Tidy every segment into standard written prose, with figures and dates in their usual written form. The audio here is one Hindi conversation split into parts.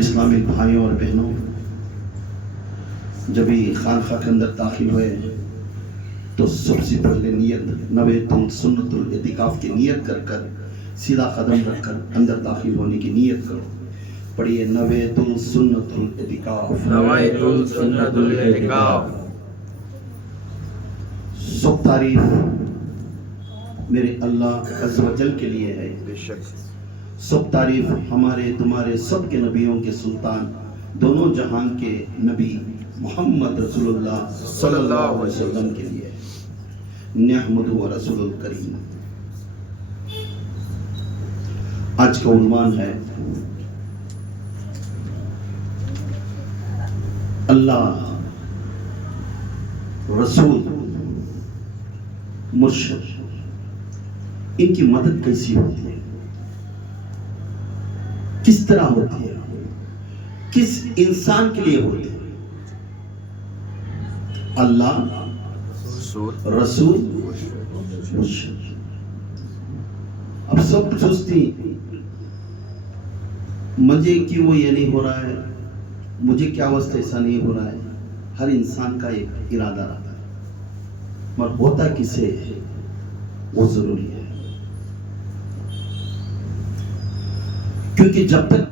इस्लामिक भाइयों और बहनों, जब ही खानखा के अंदर दाखिल हुए तो सबसे पहले नियत नवेतुल सुन्नतुल इतिकाफ की नियत कर कर सीधा कदम रखकर अंदर दाखिल होने की नियत करो. पढ़िए नवेतुल सुन्नतुल इतिकाफ. नवाइतुल सुन्नतुल इतिकाफ. सब तारीफ मेरे अल्लाह अज़्ज़ व जल के लिए है. बेशक सब तारीफ हमारे तुम्हारे सब के नबियों के सुल्तान दोनों जहान के नबी मोहम्मद रसूलुल्लाह सल्लल्लाहु अलैहि वसल्लम के लिए. निहमदु व रसूलुल करीम. आज का उन्वान है अल्लाह रसूल मुर्शिद इनकी मदद कैसी होती है, किस तरह होती है, किस इंसान के लिए होती है. अल्लाह रसूल मुर्शिद. अब सब सोचती मुझे क्यों वो ये नहीं हो रहा है, मुझे क्या वास्ते ऐसा नहीं हो रहा है. हर इंसान का एक इरादा रहता है, मगर होता किसे है वो जरूरी है. क्योंकि जब तक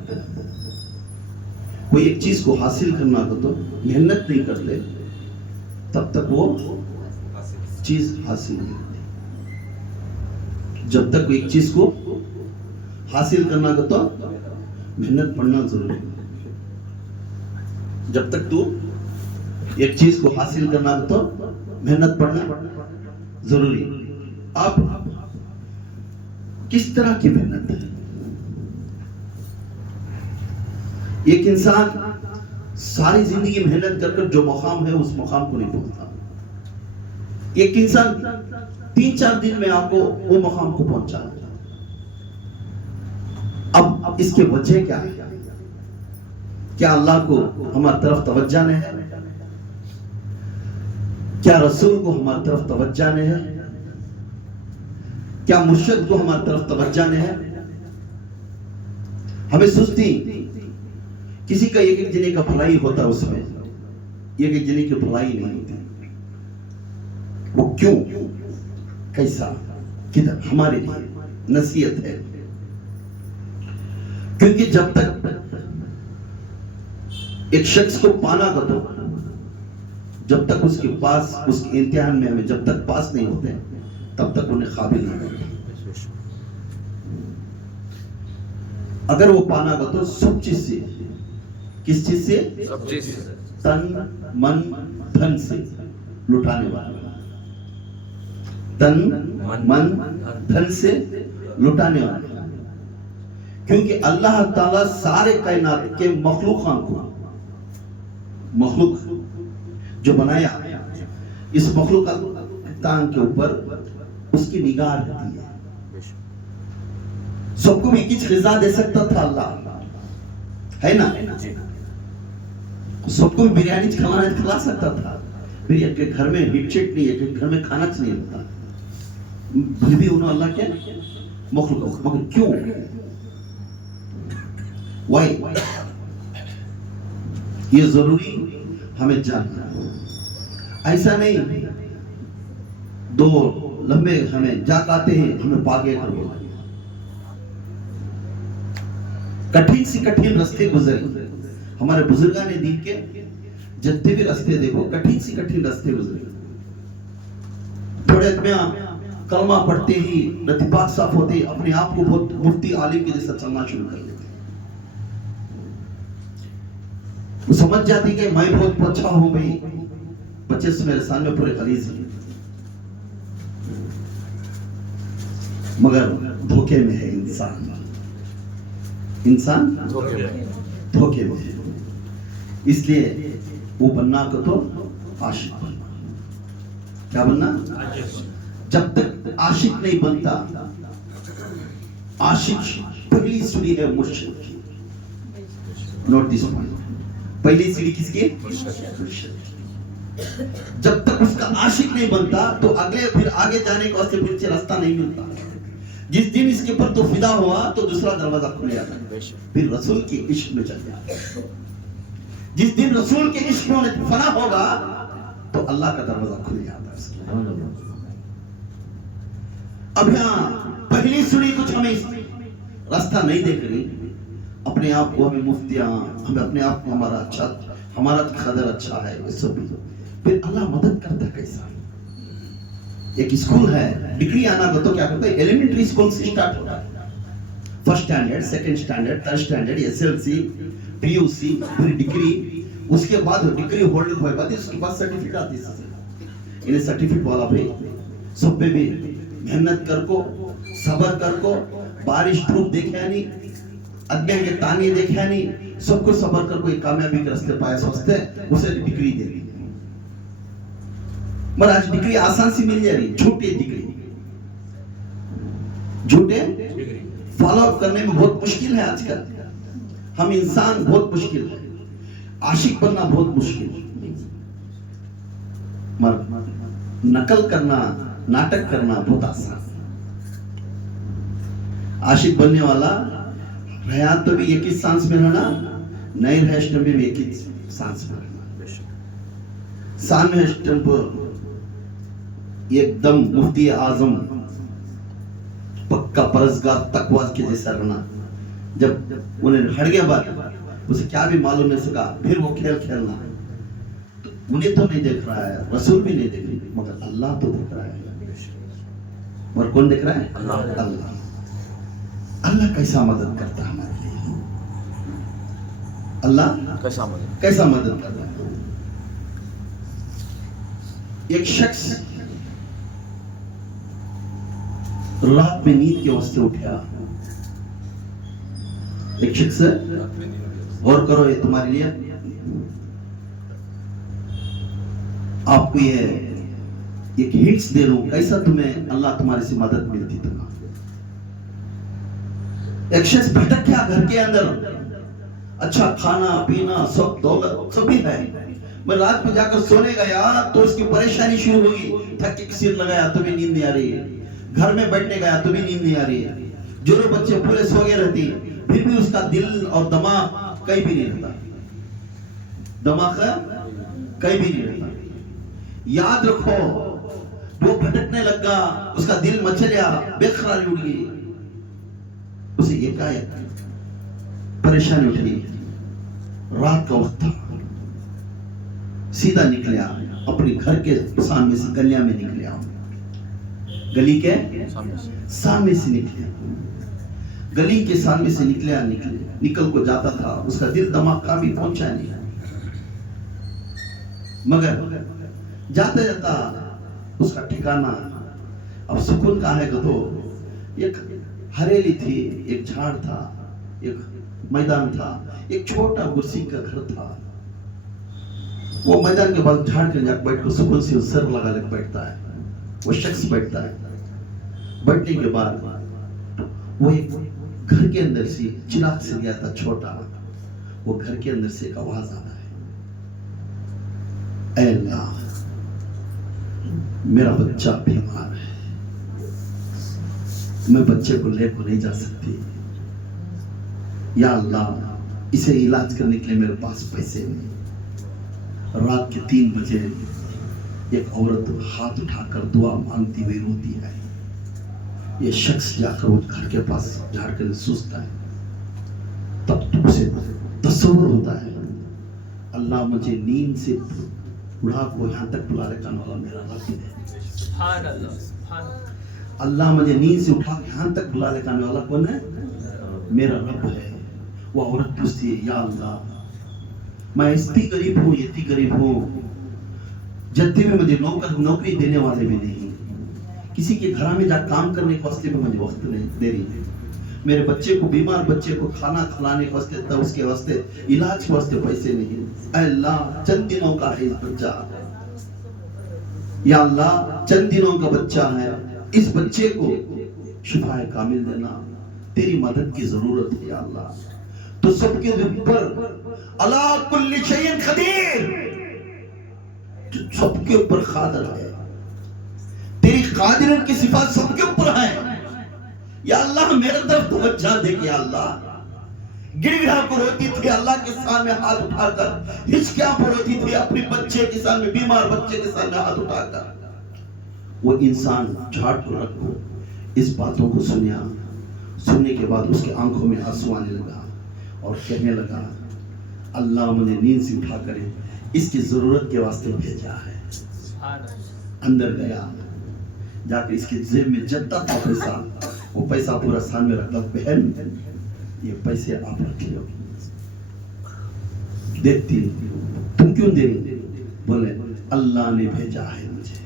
कोई एक चीज को हासिल करना हो तो मेहनत नहीं करते तब तक वो चीज हासिल नहीं होती. जब तक कोई एक चीज को हासिल करना हो तो मेहनत पड़ना जरूरी है. जब तक तू एक चीज को हासिल करना हो तो मेहनत पड़ना जरूरी है. अब किस तरह की मेहनत है. एक इंसान सारी जिंदगी मेहनत कर जो मुकाम है उस मुकाम को नहीं पहुंचता. एक इंसान 3-4 दिन में आपको वो मुकाम को पहुंचा. अब इसके वजह क्या है? क्या अल्लाह को हमारी तरफ तवज्जो नहीं है? क्या रसूल को हमारी तरफ तवज्जो नहीं है? क्या मुर्शिद को हमारी तरफ तवज्जो नहीं है? हमें सुस्ती, किसी का एक एक जने का भलाई होता है, उसमें एक एक जने की भलाई नहीं होती. वो क्यों, कैसा, किधर? हमारे लिए नसीहत है. क्योंकि जब तक एक शख्स को पाना का तो जब तक उसके पास उसके इम्तिहान में हमें जब तक पास नहीं होते तब तक उन्हें काबिल नहीं होते. अगर वो पाना का तो सब चीज से, किस चीज से? सब चीज से, तन मन धन से लुटाने वाला. तन मन धन से लुटाने वाला. क्योंकि अल्लाह ताला सारे कायनात के मखलूक जो बनाया, इस मखलूकात के ऊपर उसकी निगाह रहती है. सबको एक ही ग़िज़ा दे सकता था अल्लाह, है ना? सबको बिरयानी खिला सकता था. फिर एक घर में हिटचेट नहीं, एक घर में खाना नहीं होता. फिर भी उन्होंने अल्लाह के मखलूक, मगर क्यों? वाई? ये जरूरी हमें जानना. ऐसा नहीं दो लंबे हमें जाग आते हैं, हमें पागे कर बोला. कठिन से कठिन रास्ते गुजरे हमारे बुजुर्गान दीन के जितने भी रास्ते देखो कठिन से कठिन रास्ते गुजरे, थोड़े में कलमा पढ़ते ही नतीबात साफ होते अपने आप को बहुत मुफ्ती आलिम के जैसा चलना शुरू कर लेते। वो समझ जाती कि मैं बहुत अच्छा हूं भाई, बच्चे से मेरे सामने पूरे खलीज हैं, मगर धोखे में है इंसान। इंसान धोखे में है, इसलिए वो बनना को तो आशिक बनना। क्या बनना? जब तक आशिक नहीं बनता, आशिक पहली सीढ़ी है मुर्शिद की। नोट दिस पॉइंट, पहली सीढ़ी किसकी? मुर्शिद। जब तक उसका आशिक नहीं बनता तो अगले फिर आगे जाने के वास्ते फिर रास्ता नहीं मिलता। जिस दिन इसके ऊपर तो फिदा हुआ तो दूसरा दरवाजा खुल जाता है, फिर रसूल के इश्क में चल जाता है। जिस दिन रसूल के इश्क में फना होगा तो अल्लाह का दरवाजा खुल जाता है उसके। अब यहाँ पहली सुनी कुछ हमें रास्ता नहीं देख रही, अपने आप को हमें मुफ्तियां, हमें अपने आप को हमारा खदर अच्छा है, ये सब भी। फिर अल्लाह मदद करता है कैसा? एक स्कूल है, डिग्री आना तो क्या करता है? एलिमेंट्री स्कूल से स्टार्ट होता है, first standard, second standard, third standard, SLC, PUC, फिर डिग्री। उसके बाद डिग्री होल्डर हुए बाद उसके बाद सर्टिफिकेट आती है। इन्हें सर्टिफिकेट वाला भाई सब पे भी मेहनत कर को, सबर कर को, बारिश धूप देखा नहीं, अज्ञा के ताने देखा नहीं, सबको सबर कर को एक कामयाबी के रास्ते पाया सोचते उसे डिग्री दे दी। मगर आज डिग्री आसान सी मिल जा रही, झूठे डिग्री, झूठे फॉलो अप करने में बहुत मुश्किल है आजकल। हम इंसान बहुत मुश्किल है, आशिक बनना बहुत मुश्किल है। मगर नकल करना, नाटक करना बहुत आसान। आशिक बनने वाला रहा तो भी एक ही सांस में रहना, नहीं रहे स्टम्प भी एक ही सांस में रहना। सांस में स्टम्प एकदम मुफ्ती आजम पक्का परसगार तकवाज के जैसा रहना। जब उन्हें हट गया बात, उसे क्या भी मालूम नहीं सका, फिर वो खेल खेलना। तो उन्हें तो नहीं देख रहा है, रसूल भी नहीं देख रही, मगर अल्लाह तो देख रहा है। और कौन देख रहा है? अल्लाह। अल्लाह कैसा मदद करता है हमारे लिए? अल्लाह कैसा मदद करता है? एक शख्स रात में नींद के वास्ते उठा, एक शख्स, गौर करो ये तुम्हारे लिए, आपको ये एक हिंट्स दे रहा हूं कैसा तुम्हें अल्लाह तुम्हारे से मदद मिलती। तुम्हें एक शख्स भटक गया घर के अंदर, अच्छा खाना पीना सब दौलत सभी है, मैं रात में जाकर सोने गया तो उसकी परेशानी शुरू होगी। थक के सिर लगाया तो भी नींद नहीं आ रही है, घर में बैठने गया तो भी नींद नहीं आ रही है, जोरों बच्चे पूरे सो गए रहती, फिर भी उसका दिल और दिमाग कहीं भी नहीं रहता, दिमाग कहीं भी नहीं रहता। याद रखो, वो भटकने लगा, उसका दिल मचलिया, बेकरारी उठ गई, उसे एकाएक परेशानी उठ गई। रात का वक्त था, सीधा निकला अपने घर के सामने से, गलिया में निकला, गली के सामने से निकले, गली के सामने से निकल को जाता था। उसका दिल दिमाग का भी पहुंचा नहीं, मगर जाता जाता उसका ठिकाना अब सुकून का है। तो एक हरेली थी, एक झाड़ था, एक मैदान था, एक छोटा गुरसी का घर था। वो मैदान के बाद झाड़ के जाकर बैठ कर सुकून से सर लगा ले बैठता है, वो शख्स बैठता है। बैठने के बाद वो एक घर के अंदर से चिराग से गया था छोटा, वो घर के अंदर से एक आवाज आता है, ऐ अल्लाह मेरा बच्चा बीमार है, मैं बच्चे को लेकर नहीं जा सकती, या अल्लाह इसे इलाज करने के लिए मेरे पास पैसे नहीं। रात के 3 बजे एक औरत हाथ उठाकर दुआ मांगती हुई रोती है। ये शख्स जाकर वो घर के पास झाड़कर सोचता है, तब तो उसे तस्वुर होता है अल्लाह मुझे नींद से उड़ा को यहाँ तक बुला लेकर वाला मेरा रब है। सुभान अल्लाह, सुभान अल्लाह। अल्लाह मुझे नींद से उठा के यहाँ तक बुला लेकर वाला कौन है? मेरा रब है। वो औरत पूछती है, या अल्लाह मैं इतनी गरीब हूँ, इतनी गरीब हूँ, जद्दी में मुझे नौकरी देने वाले भी नहीं, किसी के घर में जा काम करने के वास्ते भी मुझे वक्त नहीं दे रही है, मेरे बच्चे को, बीमार बच्चे को खाना खिलाने के वास्ते, तब उसके वास्ते इलाज के वास्ते पैसे नहीं। अल्लाह चंद दिनों का है इस बच्चा, या अल्लाह चंद दिनों का बच्चा है, इस बच्चे को शिफाए कामिल देना, तेरी मदद की जरूरत है या अल्लाह। तो सबके ऊपर अला कुल्ली शैइन कदीर, सबके ऊपर कादिर है, तेरी कादिर की सिफात सबके ऊपर है या अल्लाह। मेरे तरफ तवज्जो दे या अल्लाह। गिड़गिड़ा को रोती थी अल्लाह के सामने हाथ उठाकर, हिचकियां पड़ती थी अपने बच्चे के सामने, बीमार बच्चे के सामने हाथ उठाकर। वो इंसान झाड़ को रखो, इस बातों को सुनने के बाद उसके आंखों में आंसू आने लगा और कहने लगा, अल्लाह मुझे नींद से उठा कर इसकी जरूरत के वास्ते भेजा है। अंदर गया, जाकर इसके जेब में जितना था पैसा, वो पैसा पूरा सामने रखा, बहन ये पैसे आप रख लो। देखती, तुम क्यों दे रही? बोले अल्लाह ने भेजा है मुझे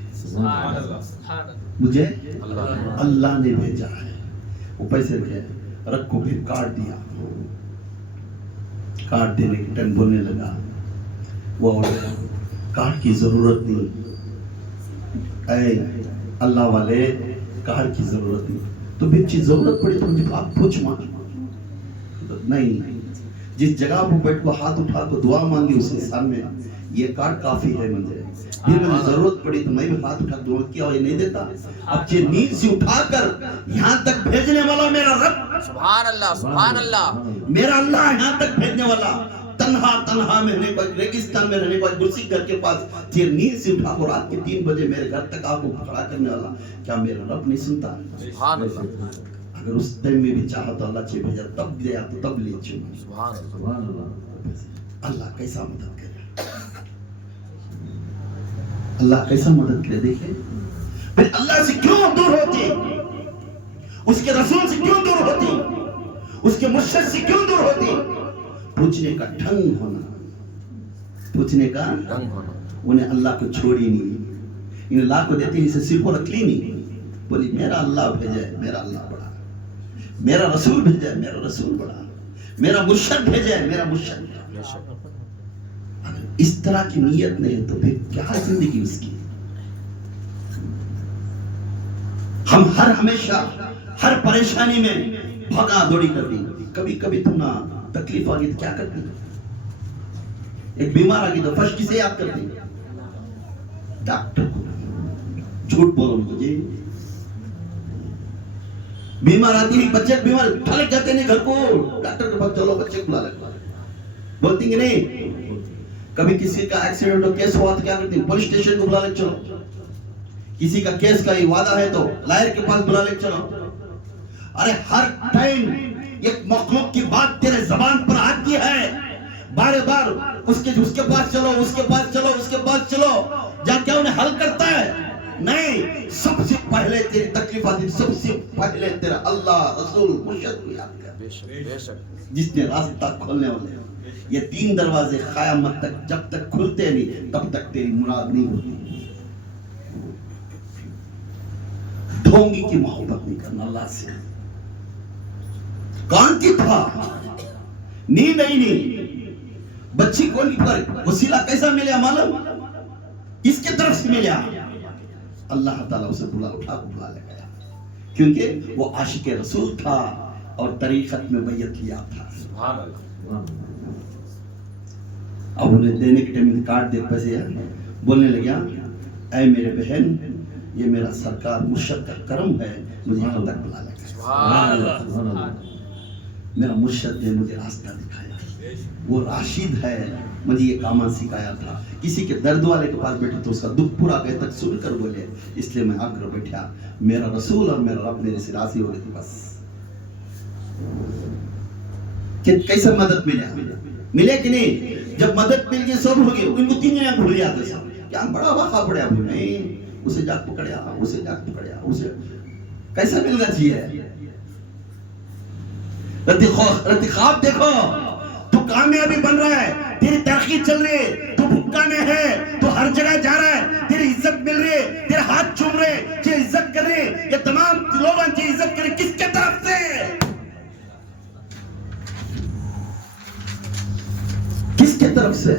अल्लाह ने भेजा है। वो पैसे रखो, फिर काट दिया। काट देने के टाइम बोलने लगा, वो कार्ड की जरूरत नहीं, ऐ अल्लाह वाले कार्ड की जरूरत नहीं, तो फिर चीज जरूरत पड़ी तो मुझे आप पूछ मांग। तो नहीं, जिस जगह पर बैठ को हाथ उठा को दुआ मांगी उस इंसान में, ये कार्ड काफी है मुझे, फिर मुझे जरूरत पड़ी तो मैं भी हाथ उठा दुआ किया और ये नहीं देता। अब ये नींद से उठाकर यहाँ तक भेजने वाला मेरा रब, सुभान अल्लाह, सुभान अल्लाह। मेरा अल्लाह यहाँ तक भेजने वाला, तन्हा में रहने पर, रेगिस्तान में रहने पर, गुरसी घर के पास ये नींद से उठा को रात के 3 बजे मेरे घर तक आपको खड़ा करने वाला, क्या मेरा रब नहीं सुनता? सुभान अल्लाह। अगर उस टाइम में भी चाहा तो अल्लाह चे भेजा, तब गया तो तब ले चुना। सुभान अल्लाह। अल्लाह कैसा मदद करे, अल्लाह कैसा मदद करे। देखे फिर अल्लाह से क्यों दूर होती, उसके रसूल से क्यों दूर होती, उसके मुर्शिद से क्यों दूर होती? पूछने का ढंग होना, पूछने का ढंग होना। उन्हें अल्लाह को छोड़ी नहीं, इन अल्लाह को देते इसे सिर को रख ली नहीं, बोली मेरा अल्लाह भेजा है, मेरा अल्लाह बड़ा, मेरा रसूल भेजा है, मेरा रसूल बड़ा, मेरा मुर्शिद भेजा है, मेरा मुर्शिद बड़ा। अगर इस तरह की नीयत नहीं है तो फिर क्या जिंदगी उसकी। हम हमेशा हर परेशानी में भागा दौड़ी करती, कभी कभी तुम ना तकलीफ आ गई तो क्या करती, एक बीमार आ गई तो फर्स्ट किसे याद करती? डॉक्टर को। झूठ बोलो मुझे, बीमार आती है, बच्चे बीमार ठलक जाते नहीं घर को, डॉक्टर के पास चलो, बच्चे को बुला लेते, बोलती कि नहीं? कभी किसी का एक्सीडेंट हो, केस हुआ तो क्या करती? पुलिस स्टेशन को बुला ले चलो। किसी का केस का वादा है तो लायर के पास बुला ले चलो। अरे हर टाइम एक मखलूक की बात तेरे जबान पर आती है, बार बार उसके पास चलो, उसके पास चलो, उसके पास चलो, जाके उन्हें हल करता है? नहीं, सबसे पहले तेरी तकलीफ आती, सबसे पहले तेरा अल्लाह, रसूल, मुर्शिद को याद कर। बेशक जिसने रास्ता खोलने वाले, ये 3 दरवाजे क़यामत तक जब तक खुलते नहीं तब तक तेरी मुराद नहीं होती। ढोंगी की मोहब्बत नहीं करना अल्लाह से। कौन की था नींद नहीं, बच्ची को पर वसीला कैसा मिला मालूम? इसके तरफ से मिला, अल्लाह ताला उसे बुला ले गया, क्योंकि वो आशिक रसूल था और तरीक़त में बैयत लिया था। सुभान अल्लाह। अब उन्हें देने के टाइम में काट दे पैसे, बोलने लगा, ऐ मेरे बहन, ये मेरा सरकार मुर्शिद का करम है, मुझे यहाँ तक बुला लेगा। सुभान अल्लाह। मेरा मुर्शिद ने मुझे रास्ता दिखाया, वो राशिद है, मुझे ये काम सिखाया था। किसी के दर्द वाले के पास बैठे तो उसका दुख पूरा कहे तक सुनकर बोले, इसलिए मैं आकर बैठा, मेरा रसूल और मेरा रब मेरे से राजी हो गई थी बस। कैसे मदद मिले कि नहीं? जब मदद मिल गई सब हो गई, उनको तीन जने भूल जाते सब, क्या बड़ा वफा पड़ा अभी नहीं, उसे जाग पकड़िया, उसे जाग पकड़िया, उसे कैसा मिलना चाहिए। रतिखाब देखो, तू कामयाबी बन रहा है, तेरी तरक्की चल रही है, तू भुक्का में है, तू हर जगह जा रहा है, तेरी इज्जत मिल रही है, तेरे हाथ चूम रहे, ये इज्जत कर रहे, ये तमाम लोग की इज्जत करें किसके तरफ से, किसके तरफ से।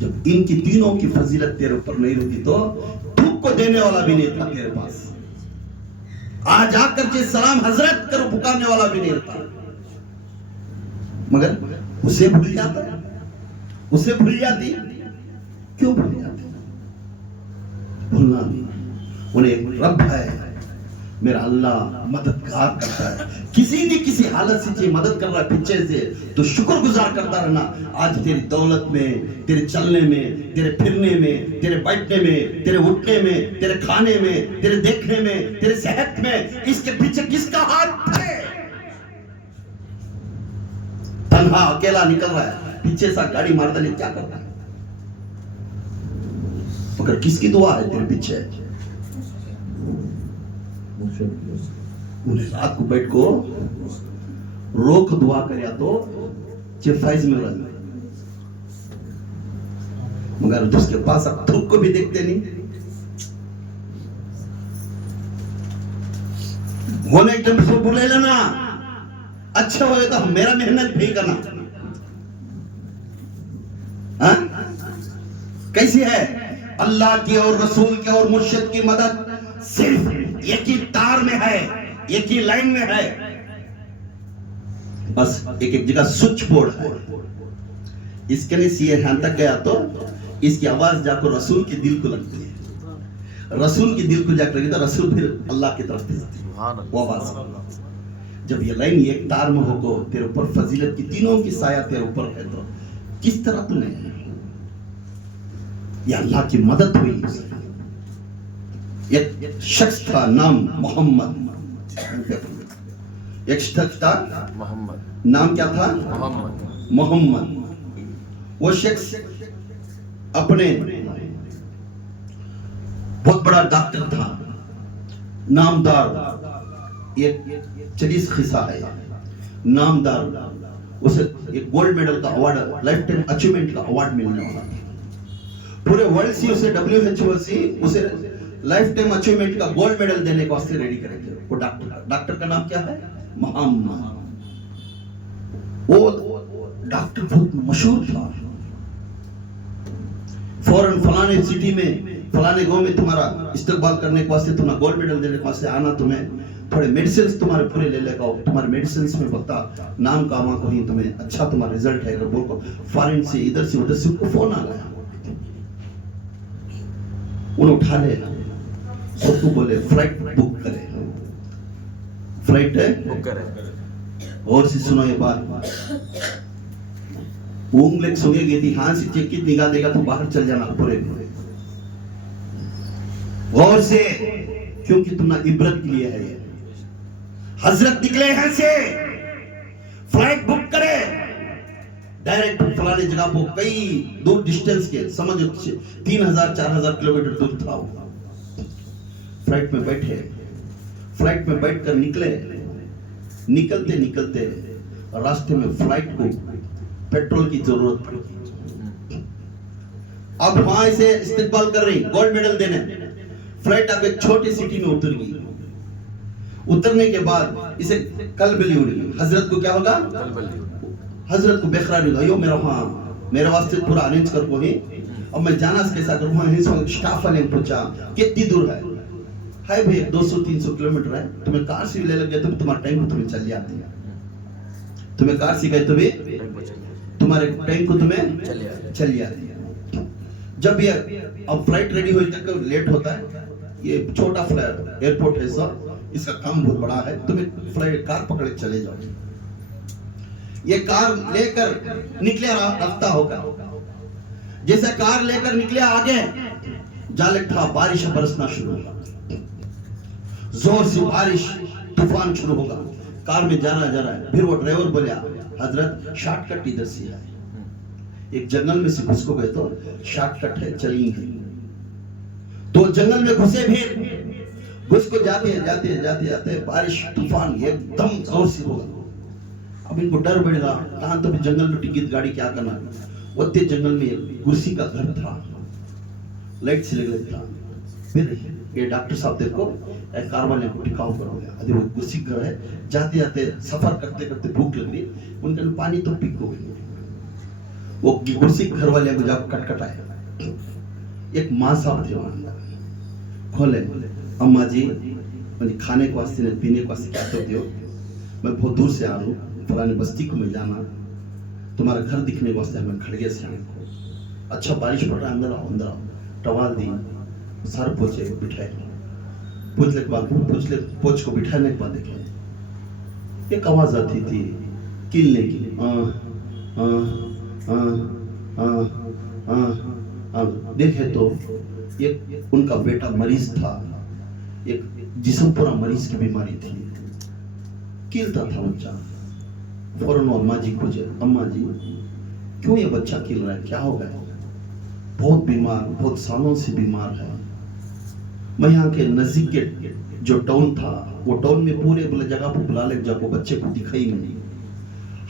जब इनकी तीनों की फजीलत तेरे ऊपर नहीं रहती तो थूक को देने वाला भी नहीं था तेरे पास, आज आकर के सलाम हजरत करो पुकारने वाला भी नहीं रहता, मगर उसे भूल जाता, उसे भूल जाती, क्यों भूल जाती, भूलना नहीं। उन्हें एक रब है, मेरा अल्लाह मददगार करता है, किसी न किसी हालत से चाहिए मदद कर रहा है पीछे से, तो शुक्रगुजार करता रहना। आज तेरी दौलत में, तेरे चलने में, तेरे फिरने में, तेरे बैठने में, तेरे उठने में, तेरे खाने में, तेरे देखने में, तेरे सेहत में, इसके पीछे किसका हाथ है। तन्हा अकेला निकल रहा है, पीछे सा गाड़ी मारता नहीं, क्या करता है, मगर किसकी दुआ है तेरे पीछे। उन्हें रात को बैठ को रोक दुआ कर तो फैज मिल रहा है, मगर उसके पास अब थूक को भी देखते नहीं। होने एकदम से बुले लेना, अच्छा हो तो मेरा मेहनत भी करना। हाँ? कैसी है अल्लाह की और रसूल की और मुर्शिद की मदद सिर्फ एक ही तार में है, एक ही लाइन में है, बस एक एक जगह स्विच बोर्ड है। इसके लिए सीए यहां तक गया तो इसकी आवाज जाकर रसूल के दिल को लगती है, रसूल के दिल को जाकर लगी तो रसूल फिर अल्लाह की तरफ भेजती है वो आवाज। जब ये लाइन एक तार में हो तो तेरे ऊपर फजीलत की तीनों की साया तेरे ऊपर है, तो किस तरह तूने, ये अल्लाह की मदद हुई। एक शख्स था नाम मोहम्मद, एक शख्स था मोहम्मद, नाम क्या था मोहम्मद। वो शख्स अपने बहुत बड़ा डॉक्टर था, नामदार, एक चलीस खिस्सा है, नामदार, उसे एक गोल्ड मेडल का अवार्ड, लाइफ टाइम अचीवमेंट का अवार्ड मिलने वाला था। पूरे वर्ल्ड से उसे WHO से उसे लाइफ टाइम अचीवमेंट का गोल्ड मेडल देने के वास्ते रेडी करे थे। वो डॉक्टर का नाम क्या है, मोहम्मद। वो डॉक्टर बहुत मशहूर था, फौरन फलाने सिटी में, फलाने गांव में तुम्हारा इस्तकबाल करने के वास्ते, तुम्हारा गोल्ड मेडल देने के वास्ते आना, तुम्हें थोड़े मेडिसिन तुम्हारे पूरे ले लेगा, तुम्हारे मेडिसिन में बता नाम का वहां कहीं तुम्हें अच्छा तुम्हारा रिजल्ट है, अगर बोल को फॉरेन से इधर से उधर से उनको फोन आ गया, उन्हें उठा ले, सबको बोले फ्लाइट बुक करे, फ्लाइट है बुक करे। और से सुनो ये बात, उंगली सुनेगी थी, हाँ से चेक की निगाह देगा तो बाहर चल जाना पूरे, गौर से, क्योंकि तुमने इबरत के लिए है। ये हजरत निकले हैं से फ्लाइट बुक करे, डायरेक्ट फलाने जगह को, कई दूर डिस्टेंस के, समझ 3000-4000 किलोमीटर दूर था। फ्लाइट में बैठे, फ्लाइट में बैठकर निकले, निकलते निकलते रास्ते में फ्लाइट को पेट्रोल की जरूरत पड़ी। अब वहां से इस्तेकबाल कर रही, गोल्ड मेडल देने, फ्लाइट अब एक छोटी सिटी में उतर गई। उतरने के बाद इसे कलबली उड़ गई। हजरत को क्या होगा, हजरत को बेकरार होगा, यो मेरा वहां मेरे वास्ते पूरा अरेंज कर को ही, अब मैं जाना कैसा करूं, वहां स्टाफ वाले पूछा कितनी दूर है भाई 200-300 किलोमीटर है, तुम्हें कार से ले लगे तो तुम्हारा टाइम तुम्हें चल जाती है, तुम्हें कार से गए तो भी तुम्हारे टाइम को तुम्हें चल जाती है। जब ये अब फ्लाइट रेडी हुई तक लेट होता है, ये छोटा फ्लाइट एयरपोर्ट है सर, इसका काम बहुत बड़ा है, तुम्हें फ्लाइट कार पकड़ के चले जाओ। ये कार लेकर निकले रास्ता होकर, जैसे कार लेकर निकले आगे जाले था, बारिश बरसना शुरू होगा, जोर से बारिश तूफान शुरू होगा, कार में जाना जा रहा है। फिर वो ड्राइवर बोला हजरत शॉर्टकट इधर से है, एक जंगल में से घुस को गए तो शॉर्टकट है, चलेंगे। तो जंगल में घुसे भी घुस को जाते बारिश तूफान एकदम जोर से होगा। अब इनको डर बढ़ेगा, कहां तो भी जंगल में टिकट गाड़ी क्या करना। वो जंगल में एक कुर्सी का घर था, लाइट से लग था। फिर ये डॉक्टर साहब देखो कार वाले को टिकाऊ करो गया, अरे वो कुर्सी घर है। जाते जाते सफर करते करते भूख लग रही, उनके पानी तो पी को गई। वो कुर्सी घर वाले को जाकर कटकटाया। एक माँ साहब थे वहां, खोले अम्मा जी मुझे खाने को वास्ते नहीं पीने को वास्ते क्या करते हो, मैं बहुत दूर से आ रहा हूँ, फलाने बस्ती को मैं जाना, तुम्हारा घर दिखने वास्ते हमें खड़गे से आने को। अच्छा बारिश पड़ रहा है, अंदर आओ। टवाल दी, सर पोछे बिठाए, पूछ ले पोछ को बिठाने के बाद देखे एक आवाज आती थी किलने की, देखे तो एक उनका बेटा मरीज था, एक जिस्म पूरा मरीज की बीमारी थी, किलता था बच्चा। फौरन अम्मा जी पूछे, अम्मा जी क्यों ये बच्चा किल रहा है, क्या हो गया? बहुत बीमार, बहुत सालों से बीमार है। मैं यहाँ के नजदीक के जो टाउन था, वो टाउन में पूरे बोले जगह पर बुला ले, जब वो बच्चे को दिखाई नहीं,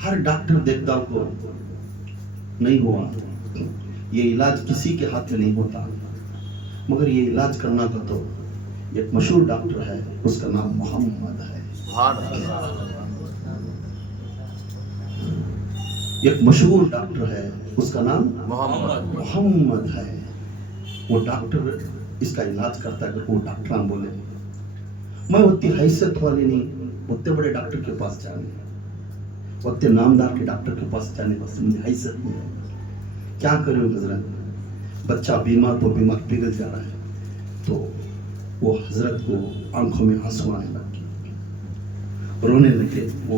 हर डॉक्टर देखता को नहीं हुआ। ये इलाज किसी के हाथ में नहीं होता, मगर ये इलाज करना का तो एक मशहूर डॉक्टर है, उसका नाम मोहम्मद है। एक मशहूर डॉक्टर है, उसका नाम मोहम्मद है। वो डॉक्टर इसका इलाज करता है। वो डॉक्टर बोले मैं उतनी हैसियत वाली नहीं, उतने बड़े डॉक्टर के पास जाने, उतने नामदार के डॉक्टर के पास जाने बस मुझे हैसियत नहीं है। क्या करूं हजरत, बच्चा बीमार तो बीमार पिघल जा रहा है। तो वो हजरत को आंखों में आंसू आने लगे, रोने लगे। वो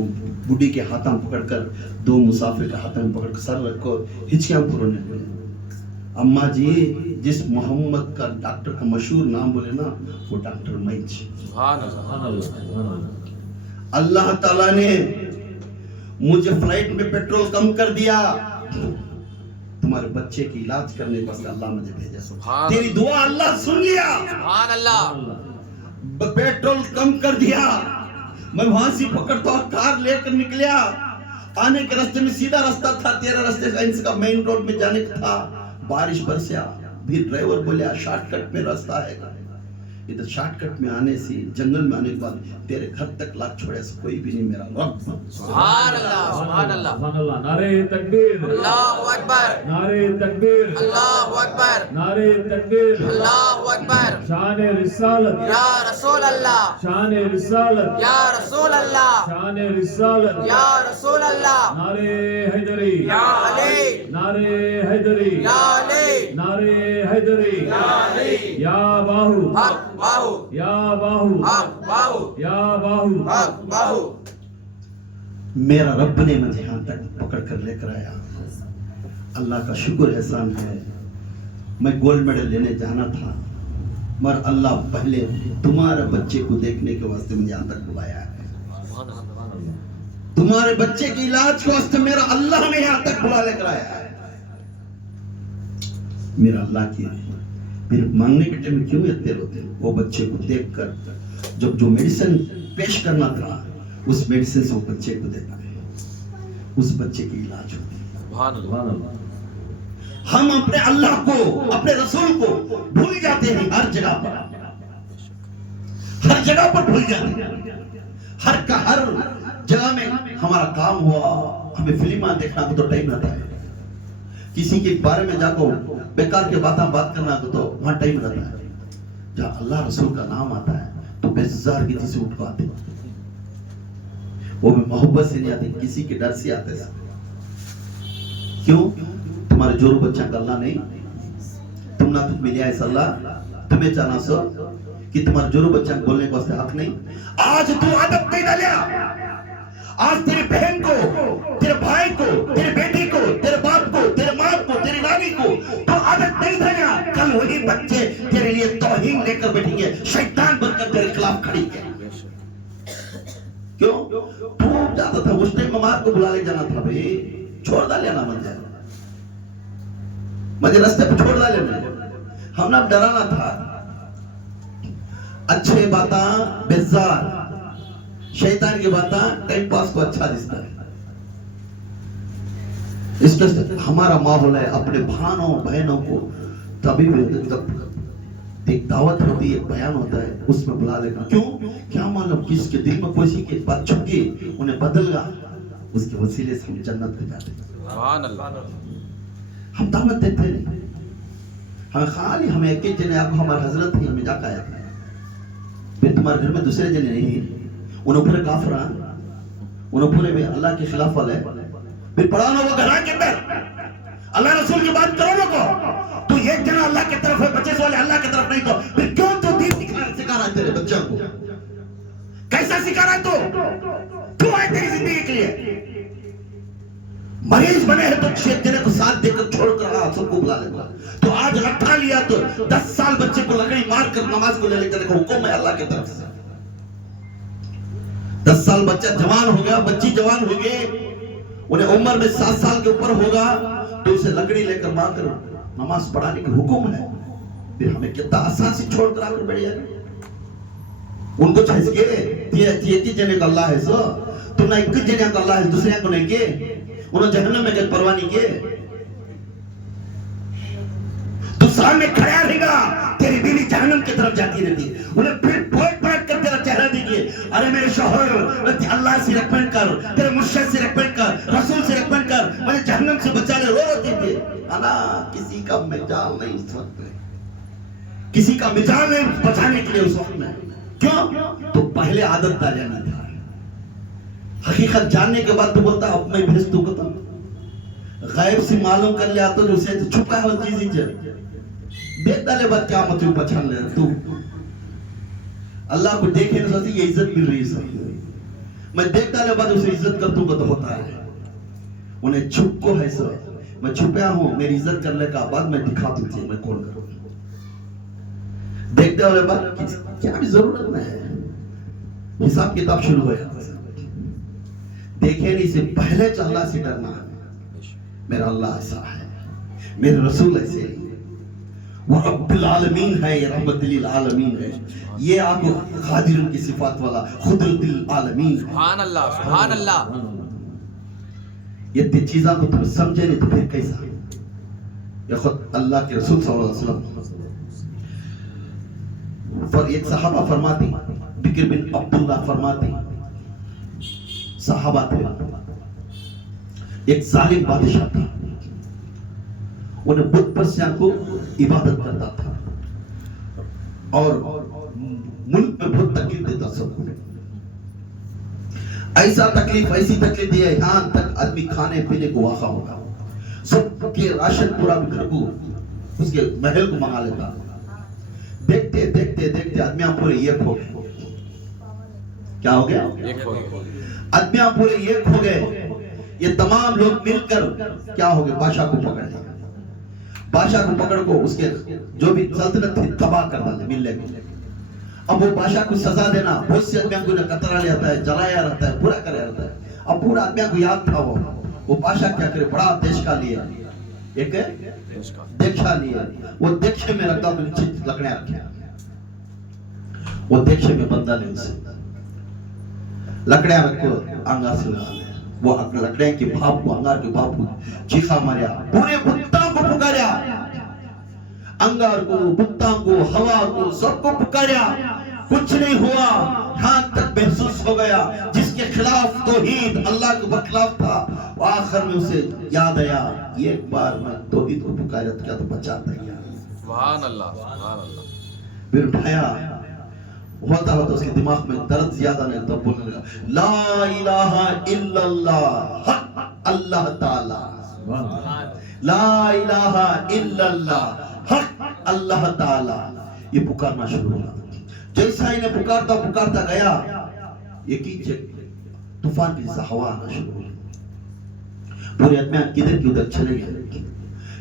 बुढ़ी के हाथ में पकड़कर, दो मुसाफिर के हाथ में पकड़कर सर रखो, हिचकियां रोने लगे। अम्मा जी जिस मोहम्मद का डॉक्टर का मशहूर नाम बोले ना, वो डॉक्टर मैच। अल्लाह ताला ने मुझे फ्लाइट में पेट्रोल कम कर दिया, तुम्हारे बच्चे की इलाज करने के वास्ते अल्लाह मुझे भेजा। तेरी दुआ अल्लाह सुन लिया, पेट्रोल कम कर दिया। मैं वहां से पकड़ता हुआ कार लेकर निकलिया, आने के रास्ते में सीधा रास्ता था, तेरा रास्ते का मेन रोड में जाने का था। बारिश बरसा, फिर ड्राइवर बोले शॉर्टकट में रास्ता है। इधर शॉर्टकट में आने से, जंगल में आने के बाद तेरे घर तक लाख छोड़े से कोई भी नहीं, मेरा रब। सुभान अल्लाह, सुभान अल्लाह, सुभान अल्लाह। नारे तकबीर, अल्लाहु अकबर, नारे तकबीर, अल्लाहु अकबर, नारे तकबीर। अल्लाहु अकबर। शान रिसालत या रसूल अल्लाह, शान रिसालत या रसूल अल्लाह, शान रिसालत या रसूल अल्लाह। नारे हैदरी, या अली, नारे हैदरी, या अली, नारे हैदरी, या अली, या बाहु, हक बाहु, या बाहु, हक बाहु, या बाहु। हक बाहु। मेरा रब ने मुझे यहाँ तक पकड़ कर लेकर आया, अल्लाह का शुक्र एहसान है। मैं गोल्ड मेडल लेने जाना था, मगर अल्लाह पहले तुम्हारे बच्चे को देखने के वास्ते मुझे यहाँ तक बुलाया है। तुम्हारे बच्चे के इलाज के वास्ते मेरा अल्लाह ने यहाँ तक बुला लेकर आया है। मेरा अल्लाह की फिर मांगने के टाइम क्यों इतने रोते? वो बच्चे को देखकर जब जो मेडिसिन पेश करना था, उस मेडिसिन से वो बच्चे को देता है, उस बच्चे की इलाज होती है। हम अपने अल्लाह को, अपने रसूल को भूल जाते हैं। हर जगह पर भूल जाते हैं। हर जगह में हमारा काम हुआ, हमें फिल्म देखना को तो टाइम आता है, किसी के बारे में जाको बेकार के बात करना को तो वहां टाइम रहता है। जहां अल्लाह रसूल का नाम आता है तो बेजार की से उठ आते, वो भी मोहब्बत से नहीं आते, किसी के डर से आते। क्यों? तुम्हारे जोर बच्चा का अल्लाह नहीं, तुम ना तुम मिलिया है अल्लाह, तुम्हें जाना सो कि तुम्हारे जोर बच्चा बोलने को हक नहीं। आज तू आदत नहीं डालिया, आज तेरी बहन को, तेरे भाई को, तेरे बेटी को, तेरे बाप को, तेरे माँ को, तेरी नानी को तो आदत नहीं डालिया, कल वही बच्चे तेरे लिए तौहीन लेकर बैठेंगे, शैतान बनकर तेरे खिलाफ खड़ी है। क्यों? तू जाता था उस टाइम ममार को बुला ले जाना था, भाई छोड़ डाले ना मुझे रास्ते पे छोड़ डाले ना हमने डराना था अच्छे बाता बेजार शैतान की बात टाइम पास को अच्छा दिखता है इसलिए हमारा माहौल है अपने भाइयों बहनों को तभी जब एक दावत होती है एक बयान होता है उसमें बुला लेना क्यों क्या मालूम किसके दिल में कोई की बात छुपी उन्हें बदल गया उसके वसीले से हम जन्नत में जाते सुभान अल्लाह हम दावत देते नहीं हमें खाली हमें एक एक जने आपको हमारे हजरत ही हमें जाकर आया फिर तुम्हारे घर में दूसरे जने नहीं उन्हें पूरे काफरा उन्हें पूरे में अल्लाह के खिलाफ वाले फिर पढ़ाना वो घर के अंदर अल्लाह रसूल की बात करो ना को तो एक जना अल्लाह की तरफ है बच्चे वाले अल्लाह की तरफ नहीं तो फिर क्यों तो दीन सिखा रहा है तेरे बच्चों को कैसा सिखा रहा है तो क्यों है तेरी जिंदगी के लिए मरीज बने हैं तो छह जने को साथ देकर छोड़कर सबको बुला लेगा तो आज रखा लिया तो 10 साल बच्चे को लकड़ी मार कर नमाज को ले लेकर हुक्म है अल्लाह की तरफ से 10 साल बच्चा जवान हो गया बच्ची जवान हो गई उन्हें उम्र में 7 साल के ऊपर होगा तो उसे लकड़ी लेकर मारकर नमाज पढ़ाने का हुक्म है फिर हमें कितना आसान से छोड़ कर आकर बैठ जाएगा उनको चाहिए ये जने का अल्लाह है सो तुम ना एक जने का अल्लाह है दूसरे को नहीं के उन्होंने जहन्नम में गए परवाह नहीं के तो सामने खड़ा रहेगा तेरी बीवी जहन्नम की तरफ जाती रहती उन्हें फिर पलट पलट कर तेरा चेहरा देखिए अरे मेरे शौहर अल्लाह से रिकमेंड कर तेरे मुर्शिद से रिकमेंड कर रसूल से रिकमेंड कर मुझे जहन्नम से बचा ले रो रोते थे अला किसी का मिजाल नहीं उस वक्त में किसी का मिजाल नहीं बचाने के लिए उस वक्त में क्यों तो पहले आदत डाल जाना था हकीकत जानने के बाद तो बोलता अब मैं भेज तू को तो गैब से मालूम कर लिया तो उसे तो छुपा है चीज ही देख डाले बात क्या मतलब पहचान ले तू अल्लाह को देखे ना सोची ये इज्जत मिल रही है मैं देख डाले बाद उसे इज्जत कर दूंगा तो होता है उन्हें छुप को है सर मैं छुपया हूं मेरी इज्जत करने का बाद मैं दिखा तुझे मैं कौन करूं देखते वाले बात क्या भी जरूरत नहीं है हिसाब किताब शुरू हो जाता है देखे नहीं से पहले अल्लाह से डरना है मेरा अल्लाह ऐसा है मेरे रसूल ऐसे है वो रब्बुल आलमीन है ये रहमतुल आलमीन है ये आपको खादिरुन की सिफात वाला खुदरतुल आलमीन सुभान अल्लाह सुभान अल्लाह ये तीन चीज़ों को तुम समझे नहीं तो फिर कैसा ये खुद अल्लाह के रसूल सल्लल्लाहु अलैहि वसल्लम पर एक सहाबा फरमाती बिक्र बिन अब्दुल्लाह फरमाती सहाबा थे एक जालिम बादशाह था उन्हें बुत परस्तियों को इबादत करता था और मुल्क में बहुत तकलीफ देता सबको ऐसा तकलीफ ऐसी तकलीफ दिया यहाँ तक आदमी खाने पीने को वाखा होगा सबके राशन पूरा घर को उसके महल को मंगा लेता देखते देखते देखते आदमी पूरे एक हो गए क्या हो गया आदमी पूरे एक हो गए ये तमाम लोग मिलकर क्या हो गए बादशाह को पकड़ लिया बादशाह को पकड़ को उसके जो भी सल्तनत थी तबाह कर डाले मिलने के अब वो बादशाह को सजा देना बहुत से आदमियों को कतरा ले आता है जलाया रहता है पूरा कराया रहता है अब पूरा आदमियों को याद था वो बादशाह क्या करे बड़ा देश का लिया एक देक्षा लिया वो देखे में रखता तो नीचे लकड़ियां रखे वो देखे में बंदा ने उसे लकड़ियां रखो अंगार से लगा ले वो लकड़ियां के बाप को अंगार के बाप को चीखा मारा पूरे बुत्ता को पुकारा अंगार को बुत्ता को हवा को सबको पुकारा कुछ नहीं हुआ यहाँ तक महसूस हो गया जिसके खिलाफ तौहीद अल्लाह के खिलाफ था आखिर में उसे याद आया एक बार मैं तौहीद को पुकारा क्या तो बचाता गया सुभान अल्लाह फिर उठाया होता होता उसके दिमाग में दर्द ज्यादा नहीं तब बोलने लगा ला इलाहा इल्लल्लाह हक अल्लाह ताला ला इलाहा इल्लल्लाह हक अल्लाह ताला ये पुकारना शुरू हुआ जैसा इन्हें पुकारता पुकारता गया एक ही तूफान की हवा आना शुरू हुई पूरे आदमी किधर की उधर चले गए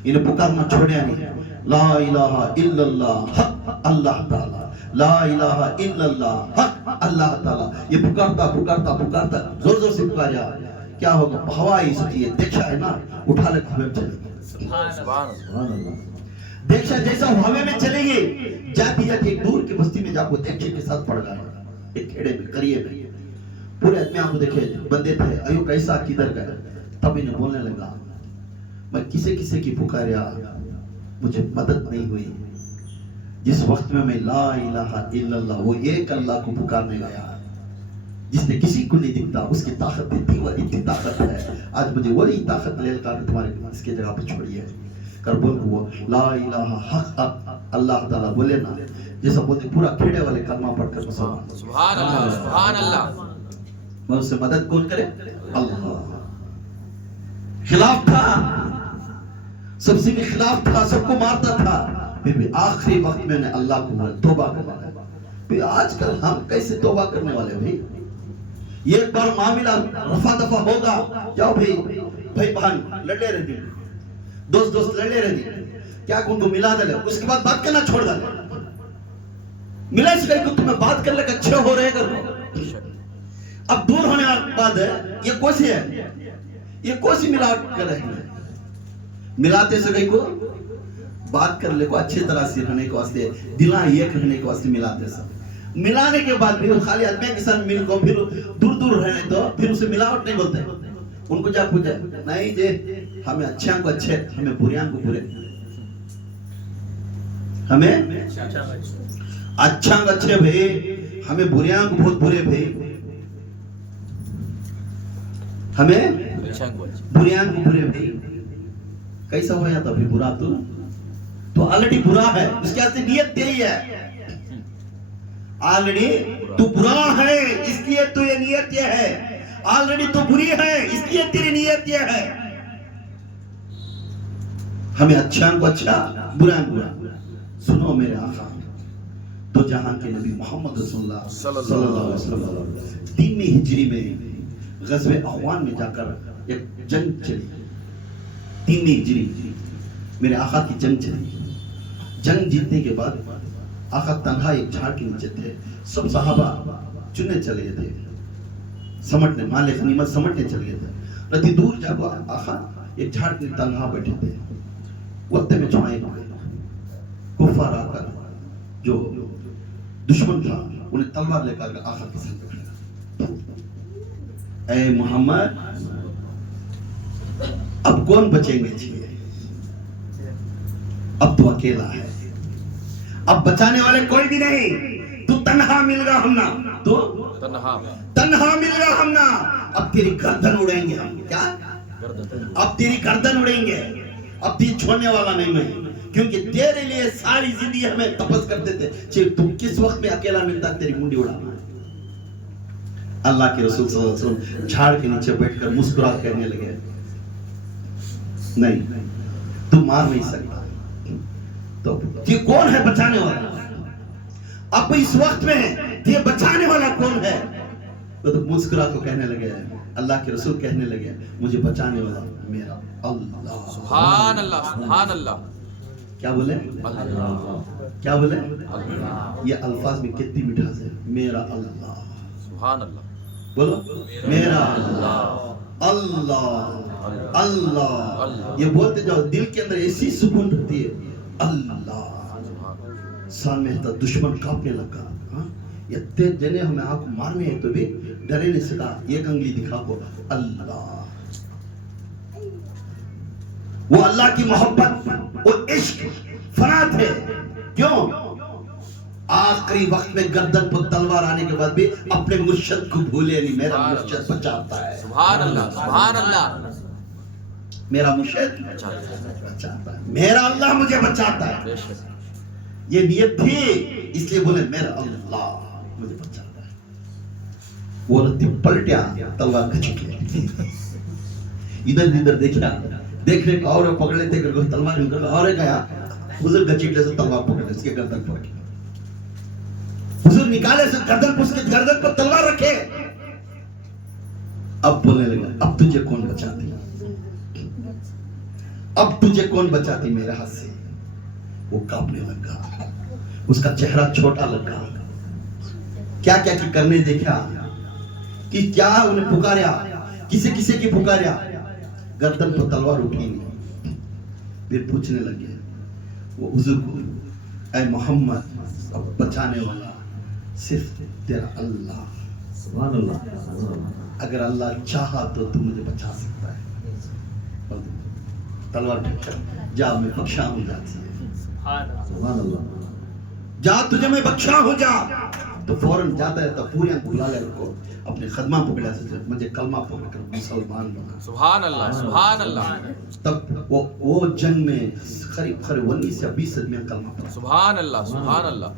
इन्हें पुकारना छोड़ा नहीं ला इलाहा इल्लल्लाह हक अल्लाह ताला ला इलाहा इल्लल्लाह हक अल्लाह ताला ये पुकारता पुकारता पुकारता जोर जोर से पुकारा क्या होगा, हवाई सती है, देखा है ना, उठा ले हवा में चलेगी। सुभान अल्लाह। देखा जैसा हवा में चलेगी, जाती जाती एक दूर की बस्ती में जाको देखिए के साथ पड़ गया, एक खेड़े में करिए में पूरे आदमी आपको देखे बंदे थे, अयो कैसा किधर गए, तब इन्हें बोलने लगा मैं किसे किसे की पुकारिया, मुझे मदद नहीं हुई। जिस वक्त में मैं ला इलाहा इल्लल्लाह, वो एक अल्लाह को पुकारने गया जिसने किसी को नहीं दिखता, उसकी ताकत इतनी वो इतनी ताकत है, आज मुझे वही ताकत लेकर तुम्हारे इसके जगह पे छोड़ी है कर बोल वो ला इलाहा हक अल्लाह ताला बोले ना, जैसा बोलते पूरा खेड़े वाले कलमा पढ़कर मुसलमान। सुभान अल्लाह, सुभान अल्लाह। मैं उससे मदद कौन करे, अल्लाह। खिलाफ था, सबसे भी खिलाफ था, सबको मारता था, फिर भी आखिरी वक्त में अल्लाह को बोला तौबा करने लगा। फिर आजकल हम कैसे तौबा करने वाले भाई, ये एक बार मामला रफा दफा होगा, जाओ भाई भाई बहन लड़े रहते, दोस्त दोस्त लड़े रहते, क्या उनको मिला दे, उसके बाद बात करना छोड़ दे, मिला से को तुम्हें बात करने का अच्छे हो रहे करो। अब दूर होने के बाद ये कोसी है, ये कोसी मिला कर रहे हैं, मिलाते से कहीं को बात कर ले को अच्छी तरह से रहने के वास्ते, दिला एक रहने के वास्ते मिलाते सब, मिलाने के बाद भी खाली आदमी के साथ मिल को फिर दूर दूर रहने तो फिर उसे मिलावट नहीं बोलते, उनको जा पूछे नहीं जे हमें अच्छा को अच्छे, हमें बुरियां को बुरे, हमें अच्छा को अच्छे भाई, हमें बुरियां को बहुत बुरे भाई, हमें बुरियां को बुरे भाई। कैसा हो जाता भाई बुरा, तो ऑलरेडी बुरा है, उसके वास्ते नियत तेरी है, ऑलरेडी तू बुरा है इसलिए तो ये नियत ये है, ऑलरेडी तो बुरी है इसलिए तेरी नियत ये है। हमें अच्छा को अच्छा, बुरा को बुरा। सुनो मेरे आका, दो जहां के नबी मोहम्मद रसूलुल्लाह सल्लल्लाहु अलैहि वसल्लम 3वीं हिजरी में गज़वे अहवान में जाकर एक जंग चली, 3वीं हिजरी मेरे आका की जंग चली। जंग जीतने के बाद आका तन्हा एक झाड़ के नीचे थे, सब सहाबा चुनने चले गए थे, समटने माले गनीमत समटने चले गए थे। रति दूर जाकर आका एक झाड़ के तन्हा बैठे थे, वक्त में छुआए कुफार आकर जो दुश्मन था उन्हें तलवार लेकर आका के साथ खड़ा, ऐ मोहम्मद अब कौन बचेंगे चाहिए, अब तो अकेला है, अब बचाने वाले कोई भी नहीं, तू तन्हा मिल रहा हम ना, तो तन्हा मिल रहा हम ना, अब तेरी गर्दन उड़ेंगे हम, क्या अब तेरी गर्दन उड़ेंगे, अब तेरी छोड़ने वाला नहीं मैं, क्योंकि तेरे लिए सारी जिंदगी हमें तपस करते थे, तुम किस वक्त में अकेला मिलता तेरी मुंडी उड़ाना। अल्लाह के रसूल सल्लल्लाहु अलैहि वसल्लम झाड़ के नीचे बैठकर मुस्कुरा कहने लगे नहीं तू मार नहीं सकता, तो ये कौन है बचाने वाला, अब इस वक्त में ये बचाने वाला कौन है, तो मुस्कुरा को कहने लगे, अल्लाह के रसूल कहने लगे मुझे बचाने वाला मेरा अल्लाह। सुभान अल्लाह, सुभान अल्लाह। क्या बोले, क्या बोले, ये अल्फाज में कितनी मिठास है, मेरा अल्लाह, सुभान अल्लाह, बोलो मेरा अल्लाह, अल्लाह अल्लाह, ये बोलते जाओ, दिल के अंदर ऐसी सुकून रहती है, अल्लाह। सामने था दुश्मन कांपने लगा, ये तेज जने हमें आपको मारने हैं तो भी डरे नहीं सका, एक अंगली दिखा को अल्लाह। वो अल्लाह की मोहब्बत और इश्क फना थे, क्यों आखिरी वक्त में गर्दन पर तलवार आने के बाद भी अपने मुर्शिद को भूले नहीं, मेरा मुर्शिद बचाता है, सुभान अल्लाह, सुभान अल्लाह, मेरा मुर्शिद बचाता है, मेरा अल्लाह मुझे बचाता है। ये नियत थी, इसलिए बोले मेरा अल्लाह मुझे बचाता है। वो रत्ती पलटिया, तलवार खींच ली, इधर इधर देखा, देखने को और पकड़ लेते करके तलवार निकल और गया, हुजूर गचीटले से तलवार पकड़ इसके गर्दन पर, हुजूर निकाले से गर्दन पर, उसके गर्दन पर तलवार रखे। अब बोलने लगा अब तुझे कौन बचाती, अब तुझे कौन बचाती मेरे हाथ से। वो कांपने लगा, उसका चेहरा छोटा लगा, क्या क्या करने देखा कि क्या उन्हें पुकारा किसे किसे की पुकारा, गर्दन पर तलवार उठी नहीं। फिर पूछने लगे वो हुजूर को, ऐ मोहम्मद, अब बचाने वाला सिर्फ तेरा अल्लाह, सुभान अल्लाह। अगर अल्लाह चाहा तो तू मुझे बचा सकता है। तलवार फेंक जा, मैं बख्शा हूं जाती है, सुभान अल्लाह। जा तुझे मैं बख्शा हो जा। तो फौरन जाता है तो पूरे बुला ले को अपने खदमा पकड़ा से मुझे कलमा पकड़ कर मुसलमान बना। सुभान अल्लाह, सुभान अल्लाह, तब वो जंग में करीब 19 से 20 आदमी कलमा पड़ा। सुभान अल्लाह, सुभान अल्लाह।